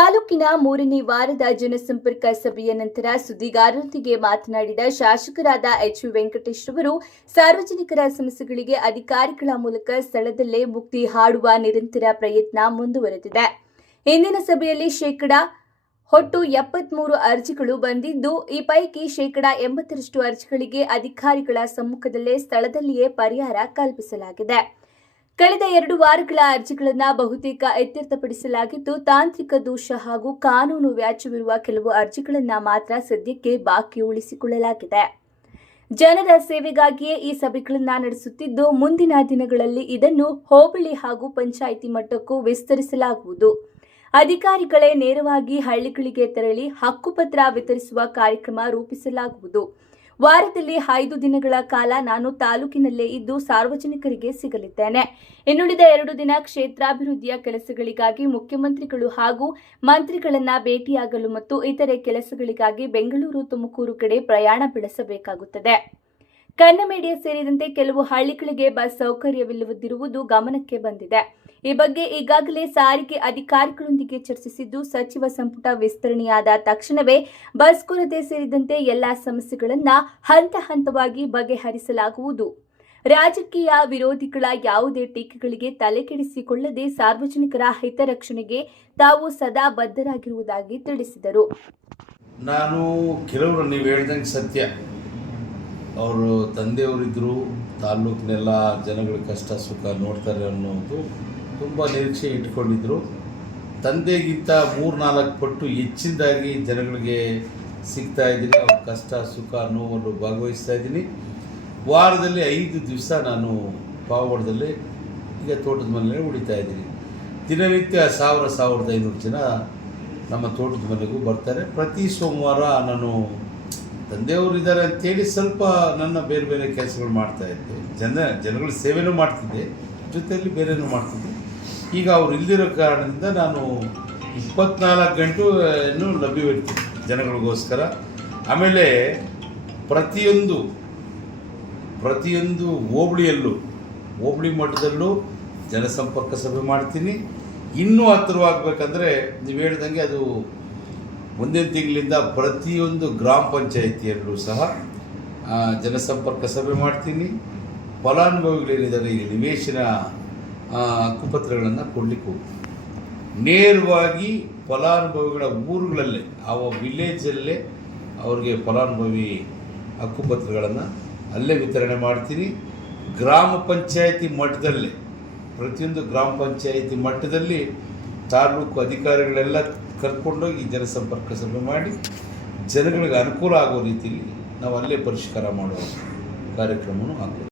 ತಾಲೂಕಿನ 3ನೇ ವಾರದ ಜನಸಂಪರ್ಕ ಸಭೆಯ ನಂತರ ಸುದ್ದಿಗಾರರೊಂದಿಗೆ ಮಾತನಾಡಿದ ಶಾಸಕರಾದ ಎಚ್ ವೆಂಕಟೇಶ್ ಅವರು ಸಾರ್ವಜನಿಕರ ಸಮಸ್ಯೆಗಳಿಗೆ ಅಧಿಕಾರಿಗಳ ಮೂಲಕ ಸ್ಥಳದಲ್ಲೇ ಮುಕ್ತಿ ಹಾಡುವ ನಿರಂತರ ಪ್ರಯತ್ನ ಮುಂದುವರೆದಿದೆ. ಇಂದಿನ ಸಭೆಯಲ್ಲಿ ಒಟ್ಟು 73 ಅರ್ಜಿಗಳು ಬಂದಿದ್ದು, ಈ ಪೈಕಿ 80% ಅರ್ಜಿಗಳಿಗೆ ಅಧಿಕಾರಿಗಳ ಸಮ್ಮುಖದಲ್ಲೇ ಸ್ಥಳದಲ್ಲಿಯೇ ಪರಿಹಾರ ಕಲ್ಪಿಸಲಾಗಿದೆ. ಕಳೆದ 2 ವಾರಗಳ ಅರ್ಜಿಗಳನ್ನು ಬಹುತೇಕ ಇತ್ಯರ್ಥಪಡಿಸಲಾಗಿದ್ದು, ತಾಂತ್ರಿಕ ದೋಷ ಹಾಗೂ ಕಾನೂನು ವ್ಯಾಜ್ಯವಿರುವ ಕೆಲವು ಅರ್ಜಿಗಳನ್ನು ಮಾತ್ರ ಸದ್ಯಕ್ಕೆ ಬಾಕಿ ಉಳಿಸಿಕೊಳ್ಳಲಾಗಿದೆ. ಜನರ ಸೇವೆಗಾಗಿಯೇ ಈ ಸಭೆಗಳನ್ನು ನಡೆಸುತ್ತಿದ್ದು, ಮುಂದಿನ ದಿನಗಳಲ್ಲಿ ಇದನ್ನು ಹೋಬಳಿ ಹಾಗೂ ಪಂಚಾಯಿತಿ ಮಟ್ಟಕ್ಕೂ ವಿಸ್ತರಿಸಲಾಗುವುದು. ಅಧಿಕಾರಿಗಳೇ ನೇರವಾಗಿ ಹಳ್ಳಿಗಳಿಗೆ ತೆರಳಿ ಹಕ್ಕುಪತ್ರ ವಿತರಿಸುವ ಕಾರ್ಯಕ್ರಮ ರೂಪಿಸಲಾಗುವುದು. ವಾರದಲ್ಲಿ 5 ದಿನಗಳ ಕಾಲ ನಾನು ತಾಲೂಕಿನಲ್ಲೇ ಇದ್ದು ಸಾರ್ವಜನಿಕರಿಗೆ ಸಿಗಲಿದ್ದೇನೆ. ಇನ್ನುಳಿದ 2 ದಿನ ಕ್ಷೇತ್ರಾಭಿವೃದ್ಧಿಯ ಕೆಲಸಗಳಿಗಾಗಿ ಮುಖ್ಯಮಂತ್ರಿಗಳು ಹಾಗೂ ಮಂತ್ರಿಗಳನ್ನ ಭೇಟಿಯಾಗಲು ಮತ್ತು ಇತರೆ ಕೆಲಸಗಳಿಗಾಗಿ ಬೆಂಗಳೂರು, ತುಮಕೂರು ಕಡೆ ಪ್ರಯಾಣ ಬೆಳೆಸಬೇಕಾಗುತ್ತದೆ. ಕನ್ನಮೇಡಿಯ ಸೇರಿದಂತೆ ಕೆಲವು ಹಳ್ಳಿಗಳಿಗೆ ಬಸ್ ಸೌಕರ್ಯವಿಲ್ಲದಿರುವುದು ಗಮನಕ್ಕೆ ಬಂದಿದೆ. ಈ ಬಗ್ಗೆ ಈಗಾಗಲೇ ಸಾರಿಗೆ ಅಧಿಕಾರಿಗಳೊಂದಿಗೆ ಚರ್ಚಿಸಿದ್ದು, ಸಚಿವ ಸಂಪುಟ ವಿಸ್ತರಣೆಯಾದ ತಕ್ಷಣವೇ ಬಸ್ ಕೊರತೆ ಸೇರಿದಂತೆ ಎಲ್ಲಾ ಸಮಸ್ಯೆಗಳನ್ನು ಹಂತವಾಗಿ ಬಗೆಹರಿಸಲಾಗುವುದು. ರಾಜಕೀಯ ವಿರೋಧಿಗಳ ಯಾವುದೇ ಟೀಕೆಗಳಿಗೆ ತಲೆಕೆಡಿಸಿಕೊಳ್ಳದೆ ಸಾರ್ವಜನಿಕರ ಹಿತರಕ್ಷಣೆಗೆ ತಾವು ಸದಾ ಬದ್ಧರಾಗಿರುವುದಾಗಿ ತಿಳಿಸಿದರು. ನಾನು ಕೆಲವರು ನೀವು ಹೇಳ್ದಂಗೆ ಸತ್ಯ, ಅವರು ತಂದೆಯವರಿದ್ದರು, ತಾಲ್ಲೂಕಿನೆಲ್ಲ ಜನಗಳ ಕಷ್ಟ ಸುಖ ನೋಡ್ತಾರೆ ಅನ್ನೋದು ತುಂಬ ನಿರೀಕ್ಷೆ ಇಟ್ಕೊಂಡಿದ್ರು. ತಂದೆಗಿಂತ 3-4 ಪಟ್ಟು ಹೆಚ್ಚಿನದಾಗಿ ಜನಗಳಿಗೆ ಸಿಗ್ತಾ ಇದ್ದೀನಿ. ಅವ್ರ ಕಷ್ಟ ಸುಖ ನೋವನ್ನು ಭಾಗವಹಿಸ್ತಾ ಇದ್ದೀನಿ. ವಾರದಲ್ಲಿ 5 ದಿವಸ ನಾನು ಪಾವಗಡದಲ್ಲಿ ಈಗ ತೋಟದ ಮನೆಯಲ್ಲೇ ಉಳಿತಾ ಇದ್ದೀನಿ. ದಿನನಿತ್ಯ 1000-1500 ಜನ ನಮ್ಮ ತೋಟದ ಮನೆಗೂ ಬರ್ತಾರೆ. ಪ್ರತಿ ಸೋಮವಾರ ನಾನು ತಂದೆಯವರಿದ್ದಾರೆ ಅಂತೇಳಿ ಸ್ವಲ್ಪ ನನ್ನ ಬೇರೆ ಬೇರೆ ಕೆಲಸಗಳು ಮಾಡ್ತಾಯಿದ್ದೆ. ಜನಗಳ ಸೇವೆನೂ ಮಾಡ್ತಿದ್ದೆ, ಜೊತೆಯಲ್ಲಿ ಬೇರೆನೂ ಮಾಡ್ತಿದ್ದೆ. ಈಗ ಅವ್ರು ಇಲ್ದಿರೋ ಕಾರಣದಿಂದ ನಾನು 24 ಗಂಟೆನೂ ಲಭ್ಯವಿರ್ತೀನಿ ಜನಗಳಿಗೋಸ್ಕರ. ಆಮೇಲೆ ಪ್ರತಿಯೊಂದು ಹೋಬಳಿಯಲ್ಲೂ, ಹೋಬಳಿ ಮಟ್ಟದಲ್ಲೂ ಜನಸಂಪರ್ಕ ಸಭೆ ಮಾಡ್ತೀನಿ. ಇನ್ನೂ ಹತ್ತಿರವಾಗಬೇಕಂದ್ರೆ ನೀವು ಹೇಳ್ದಂಗೆ ಅದು ಮುಂದಿನ ತಿಂಗಳಿಂದ ಪ್ರತಿಯೊಂದು ಗ್ರಾಮ ಪಂಚಾಯಿತಿಯಲ್ಲೂ ಸಹ ಜನಸಂಪರ್ಕ ಸಭೆ ಮಾಡ್ತೀನಿ. ಫಲಾನುಭವಿಗಳೇನಿದ್ದಾರೆ ಈಗ ನಿವೇಶನ ಹಕ್ಕುಪತ್ರಗಳನ್ನು ಕೊಡಲಿಕ್ಕೆ ಹೋಗ್ತೀನಿ. ನೇರವಾಗಿ ಫಲಾನುಭವಿಗಳ ಊರುಗಳಲ್ಲೇ, ಆ ವಿಲೇಜಲ್ಲೇ ಅವ್ರಿಗೆ ಫಲಾನುಭವಿ ಹಕ್ಕುಪತ್ರಗಳನ್ನು ಅಲ್ಲೇ ವಿತರಣೆ ಮಾಡ್ತೀನಿ. ಗ್ರಾಮ ಪಂಚಾಯಿತಿ ಮಟ್ಟದಲ್ಲೇ, ಪ್ರತಿಯೊಂದು ಗ್ರಾಮ ಪಂಚಾಯಿತಿ ಮಟ್ಟದಲ್ಲಿ ತಾಲೂಕು ಅಧಿಕಾರಿಗಳೆಲ್ಲ ಕರ್ಕೊಂಡೋಗಿ ಜನಸಂಪರ್ಕ ಸಭೆ ಮಾಡಿ ಜನಗಳಿಗೆ ಅನುಕೂಲ ಆಗೋ ರೀತಿಯಲ್ಲಿ ನಾವು ಅಲ್ಲೇ ಪರಿಷ್ಕಾರ ಮಾಡುವ ಕಾರ್ಯಕ್ರಮವೂ ಆಗ್ತದೆ.